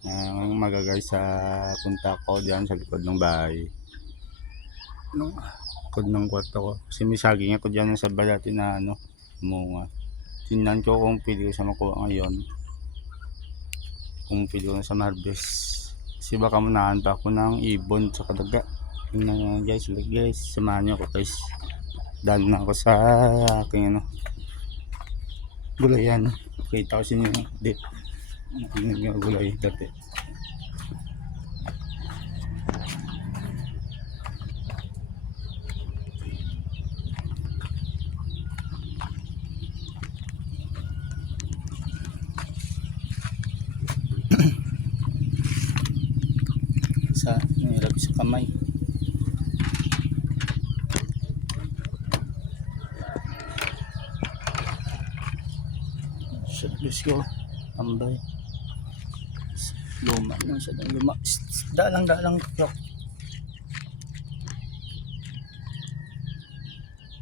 Ngayong umaga guys, sa punta ko dyan sa likod ng bahay. No, likod ng kwarto ko. Kasi may saging ako dyan sa balati na munga. Tingnan ko kung pwede ko siya makuha ngayon. Kung pwede ko na sa harvest. Kasi baka manahan pa ako ng ibon sa kadaga. Tingnan nyo guys, samahan nyo ako guys. Dahil na ako sa aking gulay yan. Kita ko sa inyo dito. Tingnan nyo gulay dati. Nahirap sa kamay. Let's go. Tambay. Luma lang siya. Luma. Dalang.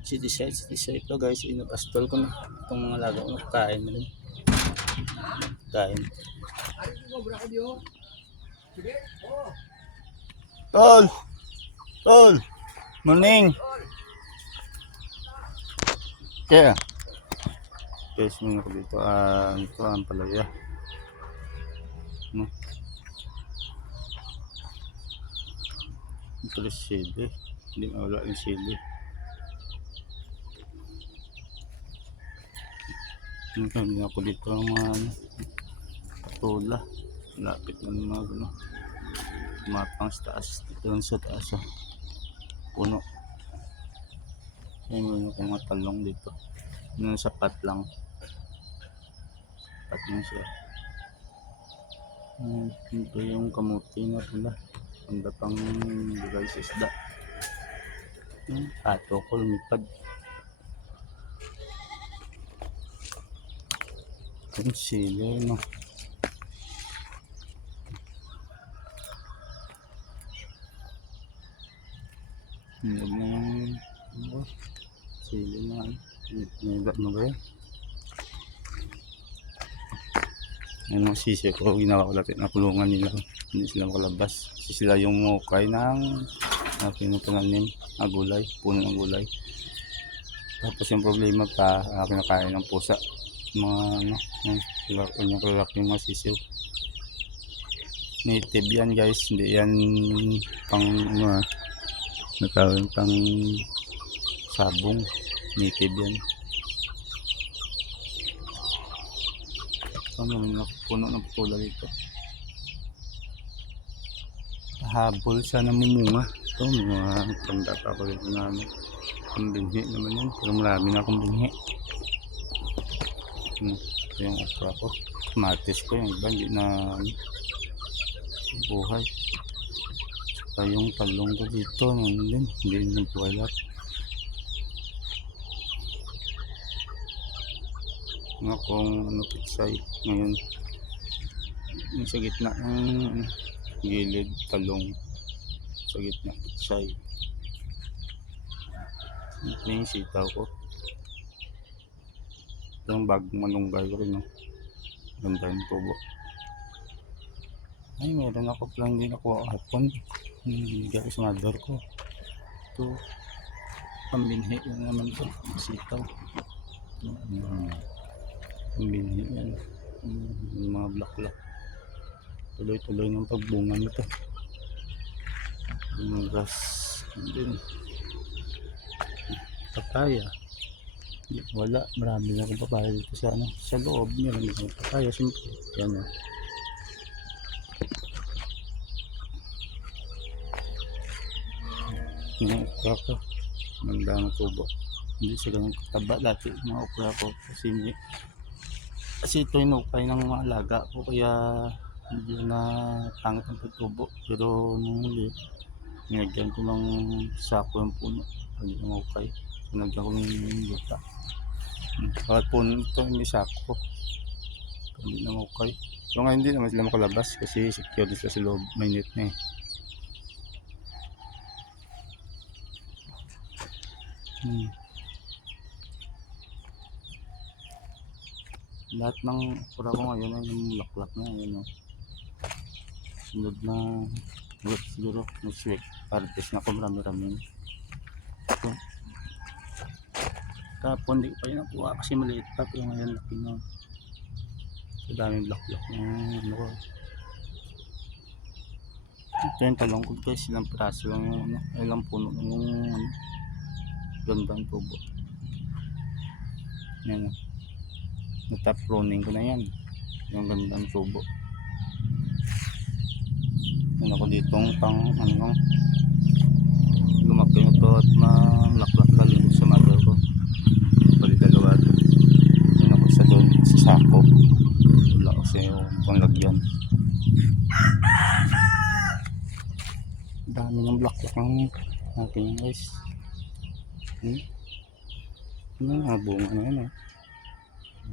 City side to guys. Inapastol ko na. Itong mga laga ko. Kain na rin. Kain. Tol. Morning. Kaya. Guys, muna ko dito. Ito ang palaya. Ito yung sili. Hindi mawala yung sili. Hindi ako dito ang mga patula. Lapit na mga matang sa taas. Dito lang sa taas. Puno. Ayun muna kong mga talong dito. Yung sapat lang. Sapat lang siya. Ito yung kamuti na pala. Handa pang bigay sa isda. Ato ko lumipad. Yung sili no. Huwag na yung sili na. Naibat mo ba yun? Yan ang sisi ko, ginawa ko lahat na kulungan nila. Hindi sila makalabas. Kasi sila yung mukay ng pinapananim na gulay, puno ng gulay. Tapos yung problema pa, kinakain ng pusa. Mga yung kalaki yung mga sisiw. Native yan guys, hindi yan pang nagkaroon pang sabong. Native yan. May puno ng putula dito. Habol siya namumunga. Ito mga tanda pa ako dito na kumbinhi naman yun. Pero marami na akong binhi. Ito yung okra ko. Kamatis ko yung iba hindi na buhay. Saka yung talong ko dito hindi na buhay lahat. Nga kung pitsay ngayon yung sa gitna ng gilid talong, sa gitna pitsay. Ito yung sitaw ko. Ito yung bagong malunggay ko rin ganda yung tubo. Ay meron ako palang hindi nakuha hapon. Hindi ako sa mother ko. Ito pambinhi na naman ito sitaw. Pambinhi yan yung mga black. Tuloy ng pagbunga nito. Yung grass din. Papaya. Wala, marami na akong papaya dito sa loob niya lang yung papaya simple. Yan yung okra ko. Maganda ng tubo. Hindi siya ganun kataba dati mga okra ko kasi ito inukay ng mga alaga ko kaya hindi na pangit ang pagtubo. Pero nung muli nilagyan ko ng sako yung puno hindi na ukay. Nilagyan ko ng lupa kahit puno ito hindi sako hindi na ukay. So ngayon hindi naman sila makalabas kasi secure sila sa loob, may net na lahat ng okra ko ngayon ay yung laklak na yun sunod na week siguro, next week, harvest na ko marami-rami. Ito. Tapon di ko pa yun nakuha kasi maliit pa, pero ngayon laki na. So daming black yung ano ko. Ito yung talong ko guys, ilang piraso lang yung ano, ilang puno lang yung ano, gandang tubo. Yan o. Natap pruning ko na yan. Yung gandang tubo. Yan ako ditong pang ano, lumaki na to at malaklak na limog sa mother ko. Bali dalawa to. Yan ako sa doon sa sako. Wala ko sa yung panglagyan. Dami ng black ng aking guys. Ano nga bunga na yan eh.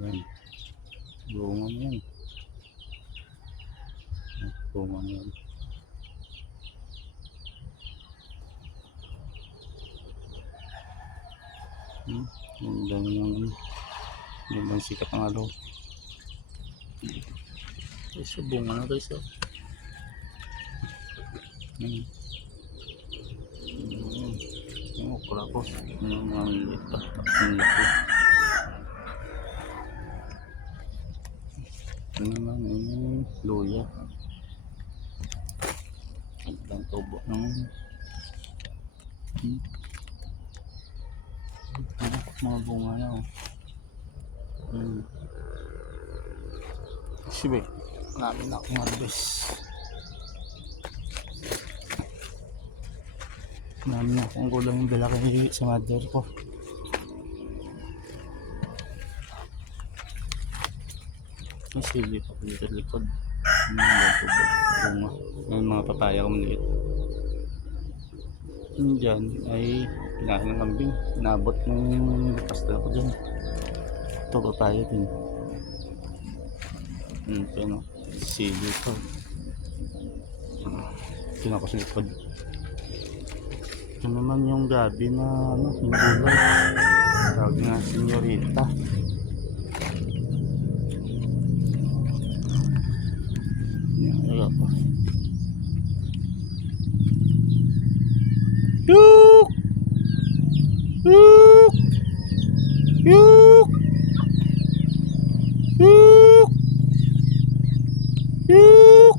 Yan. Bunga na yan. Bunga na yan. Ang dami ng yung sikat ng araw. Guys, bunga na guys. Yung okra ko. Yung mga liit pa. Ang laki. Ano naman yung luya. Ang tubo ng mga bunga na oh. Sibe, namin na akong harvest. Namin na akong gulang yung dala kay sa mother ko. May sili pa dito sa likod. Bunga. Yung mga papaya ko maliit. Diyan ay pinahin ng kambing. Inabot ng pastel ko dyan. Ito papaya din. Ito no. Sili ito. Ito na ako sa likod. Ito naman yung gabi na ano, yung gulay. Tawag nga senyorita. Yan ako. Yuk! Yuk! Yuk! Yuk! Yuk!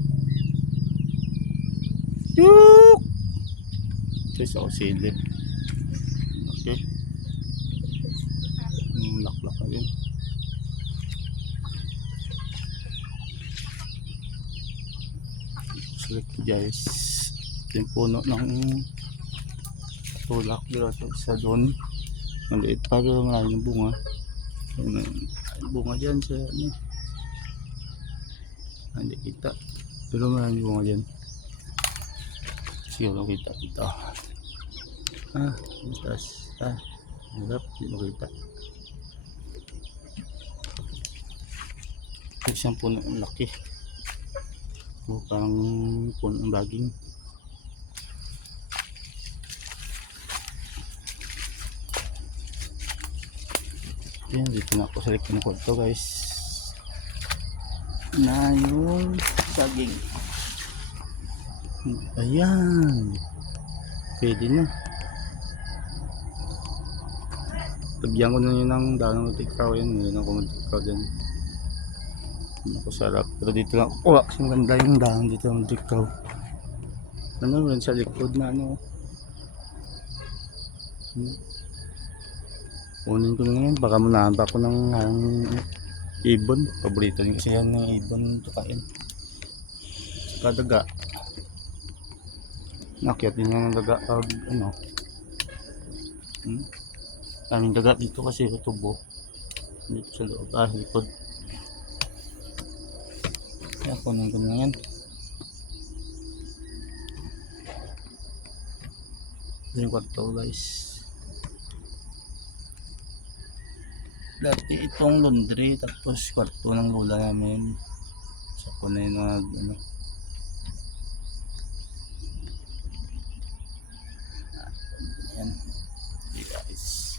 Yuk! Ito ako silip. Okay. Laklak na din. Select guys. Ito yung puno ng tulak dito sa doon. Maliit pa pero maraming bunga. Bunga dyan sa ano. Hindi kita. Pero maraming bunga dyan. Siguro kita dito. Butas. Harap. Hindi mo kita. Isang puno ang laki. Mukhang puno ng baging. Yan, dito na ako sa likod ng kwarto guys. Na yung saging. Ayan. Pwede na. Lagyan ko na yun ng dahon ng tikaw yan. Yan ako mag-tikaw dyan. Ako sarap. Pero dito lang. Kasi maganda yung dahon dito ng tikaw. Ano rin sa likod na ano. Kunin ko na ngayon, baka munahan pa ako ng ibon. Paborito niyo kasi yan ng ibon tukain. Saka daga. Nakyat din yan ng daga pag ano. Daming daga dito kasi tubo. Dito sa loob, likod. Kaya kunin ko na yan. Ito yung kwarto guys. Dati itong laundry tapos kwarto ng lola namin. So ako na yun ano. Ayan. Okay guys.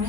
Oh,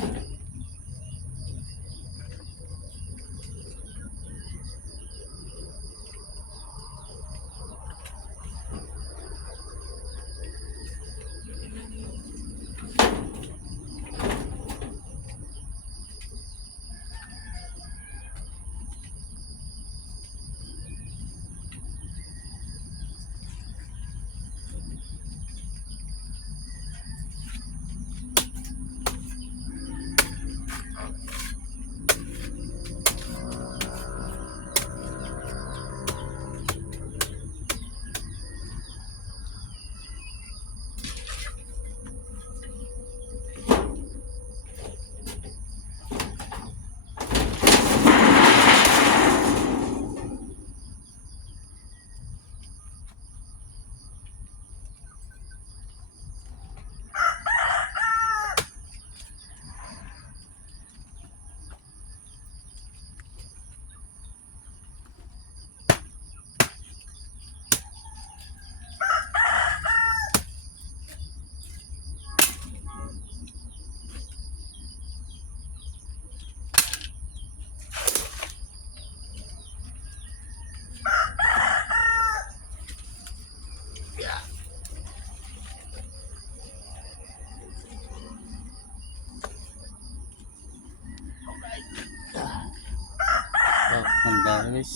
ganda guys.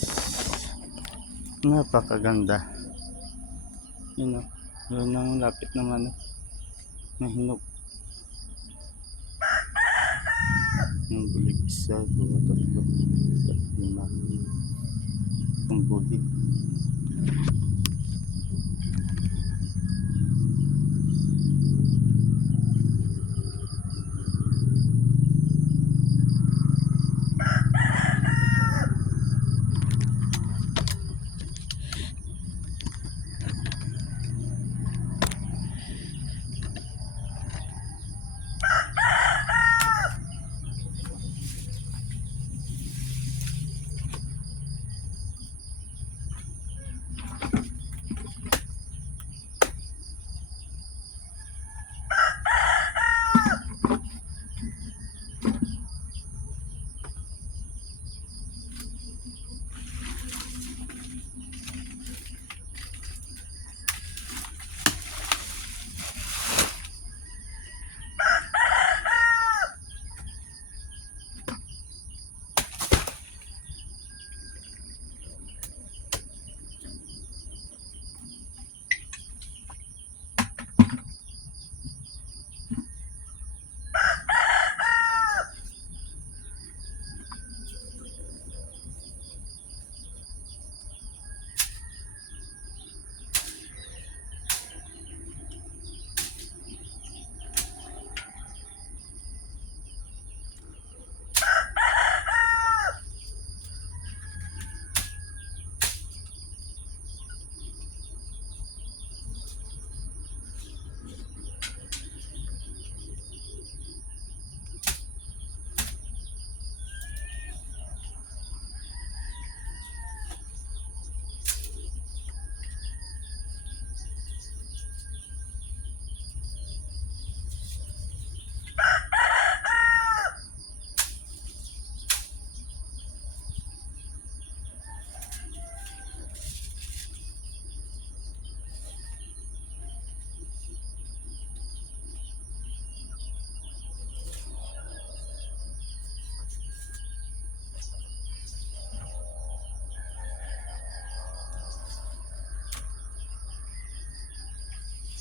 Napakaganda. Yun o. Yun ang lapit naman na hinog. Yung bulig, isa, dua, tatlo, lima. Yung bulig.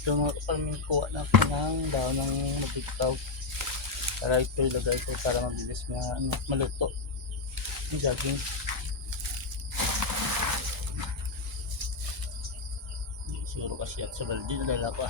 So mga kapalmin, kuha na ako ng daon ng mabitaw para ito ilagay ko para mabilis maluto yung saging. Siguro kasi at sa balde na dala ko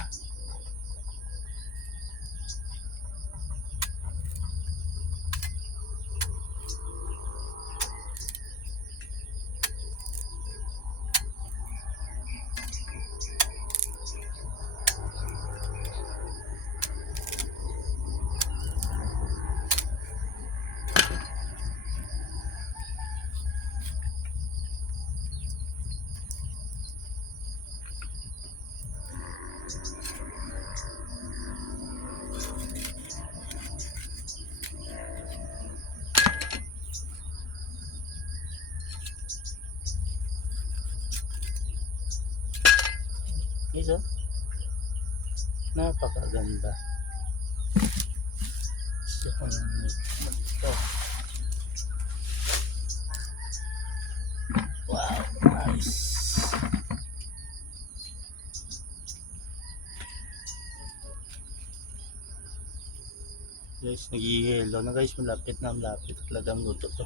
guys, oh. Napakaganda. So, ito. Wow, nice. Guys, nag-i-yellow na guys, malapit na, malapit talagang luto to.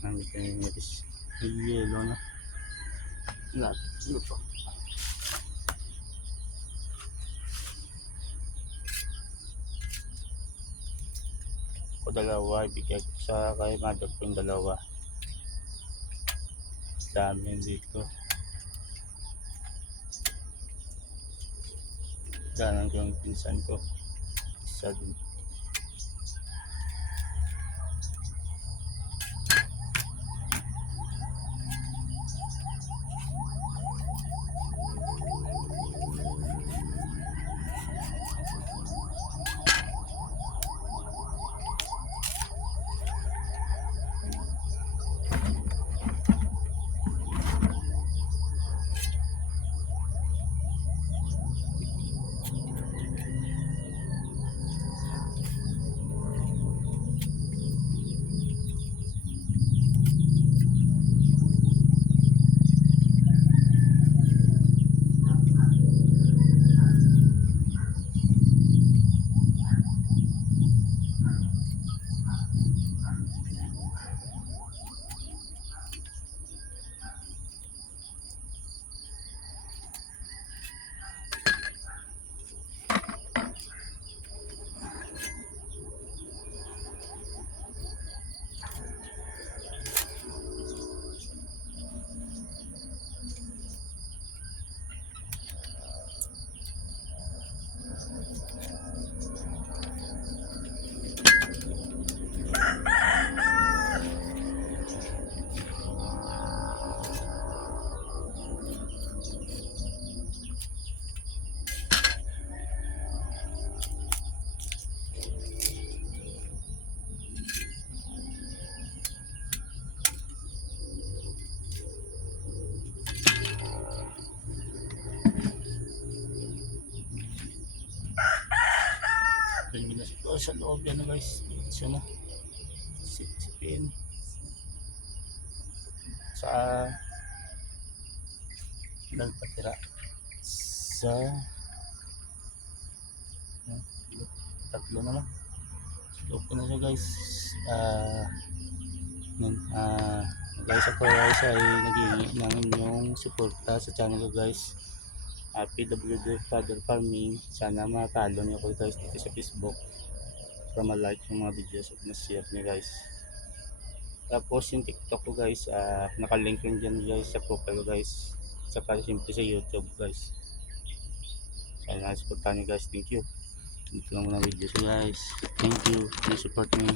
Nandito yung guys, nag-i-yellow na, malapit luto. Ako dalawa, ibigay ko sa kay mother ko yung dalawa. Dami dito. Danan ko yung pinsan ko. Isa din. Sa loob yan guys, siya na sipin sa ilang patira sa tatlo na lang. So po na siya guys. Guys, ako guys ay nag-iingi ng inyong suporta sa channel ko guys, PWD Father Farming. Sana makalo niyo ko guys dito sa Facebook para ma-like yung mga videos at na-share niyo guys. Tapos yung TikTok ko guys, nakalink rin dyan guys sa profile ko guys, saka simple sa YouTube guys. Sana supportan niyo guys. Thank you. Dito lang muna videos guys. Thank you. Please support me.